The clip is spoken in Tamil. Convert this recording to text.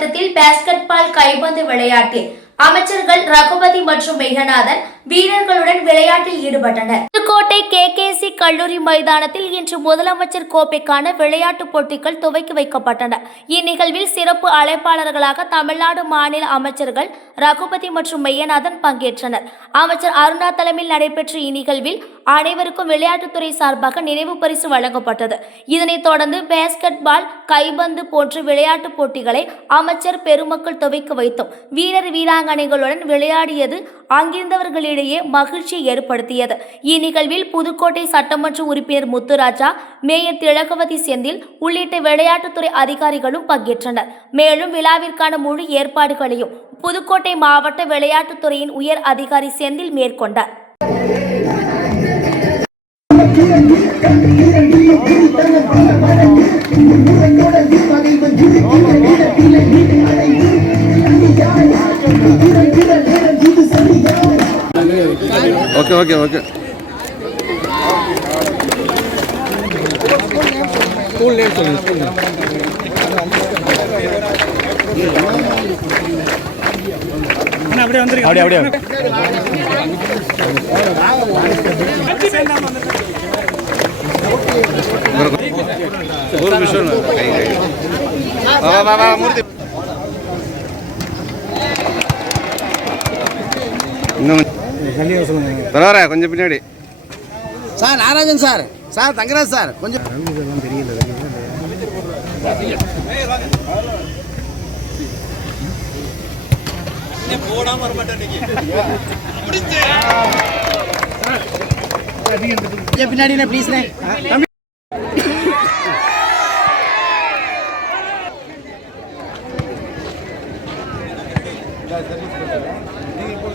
மாவட்டத்தில் பாஸ்கெட் பால் கைப்பந்து விளையாட்டில் அமைச்சர்கள் ரகுபதி மற்றும் மெய்யநாதன் வீரர்களுடன் விளையாட்டில் ஈடுபட்டனர். புதுக்கோட்டை KKC கல்லூரி மைதானத்தில் இன்று முதலமைச்சர் கோப்பைக்கான விளையாட்டுப் போட்டிகள் துவக்கி வைக்கப்பட்டன. இந்நிகழ்வில் சிறப்பு அழைப்பாளர்களாக தமிழ்நாடு மாநில அமைச்சர்கள் ரகுபதி மற்றும் மெய்யநாதன் பங்கேற்றனர். அமைச்சர் அருணா தலைமையில் நடைபெற்ற இந்நிகழ்வில் அனைவருக்கும் விளையாட்டுத்துறை சார்பாக நினைவு பரிசு வழங்கப்பட்டது. இதனைத் தொடர்ந்து பாஸ்கெட் பால், கைப்பந்து போன்ற விளையாட்டுப் போட்டிகளை அமைச்சர் பெருமக்கள் துவக்கி வைத்தும் வீரர் வீராங்கனைகளுடன் விளையாடியது அங்கிருந்தவர்களிடையே மகிழ்ச்சியை ஏற்படுத்தியது. இந்நிகழ்வில் புதுக்கோட்டை சட்டமன்ற உறுப்பினர் முத்துராஜா, மேயர் திலகவதி செந்தில் உள்ளிட்ட விளையாட்டுத்துறை அதிகாரிகளும் பங்கேற்றனர். மேலும் விழாவிற்கான முழு ஏற்பாடுகளையும் புதுக்கோட்டை மாவட்ட விளையாட்டுத்துறையின் உயர் அதிகாரி செந்தில் மேற்கொண்டார். Okay okay okay school name சொல்லுங்க. ஸ்கூல் நேம் அப்படியே வந்துருங்க. அப்படியே ஒரு விஷயம் மூர்த்தி இன்னும் பரவாயில்ல கொஞ்சம் பின்னாடி sir. Narajan sir, sir Thangaraj sir கொஞ்சம் தெரியல. பின்னாடி ப்ளீஸ். நீங்க